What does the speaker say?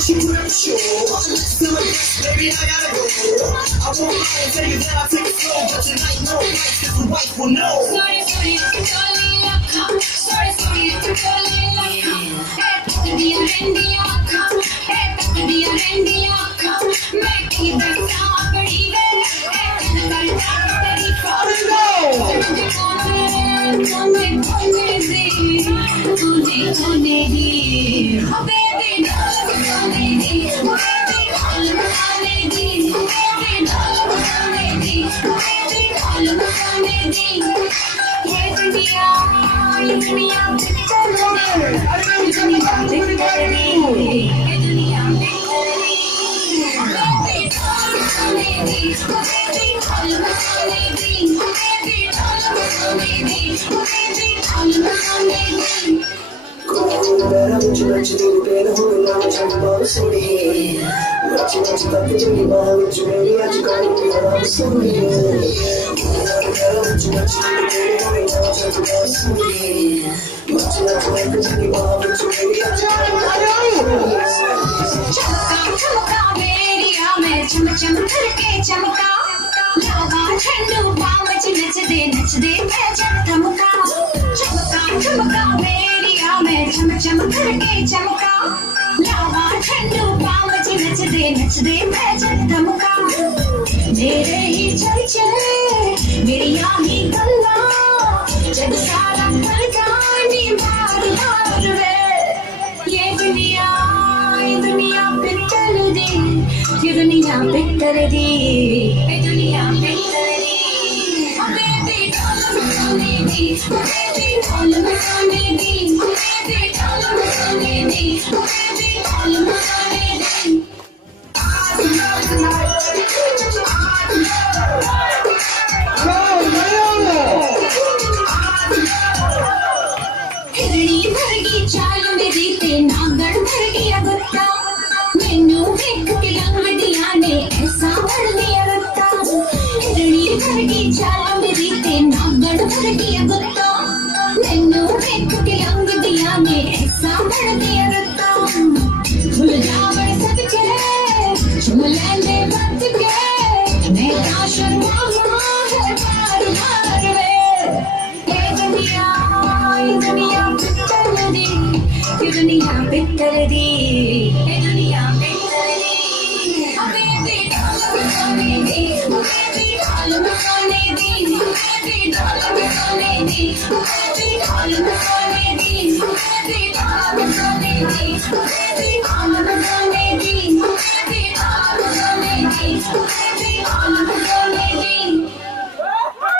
She grab a show. Still a mess, baby, I gotta go. I won't lie and tell you that I take it slow, but tonight no lights, cause the wife will know. Sorry, sorry, totally lucky. Sorry, sorry, totally lucky. Hey, be a rendy akka. Hey, be a rendy akka. Make me better, believe it. Hey, तेरी मेरे ही चर्चे मेरी आही गल्ला जब सारा पलकानी मार मार वे ये दुनिया पिक्चर दी ये दुनिया पिक्चर दी ये दुनिया पिक्चर दी बेबी डॉल मसाने दी बेबी डॉल मसाने दी बेबी डॉल मसाने दी बेबी डॉल मसाने दी चाल मेरी ते नागड़ भर गया गुत्ता मैनू एक तिलंग दिया ने ऐसा भर दिया रत्ता हिरणी भर की चाल मेरी ते नागड़ भर गया गुत्ता मैनू एक तिलंग दिया ने ऐसा भर दिया रत्ता भूल जावे सब के चुम लेने मत के मैं का शर्मा है बार बार वे ये दुनिया ये दुनिया पिक्चर दी ये दुनिया पिक्चर दी बेबी डॉल मसाने दी बेबी डॉल मसाने दी बेबी डॉल मसाने दी बेबी डॉल मसाने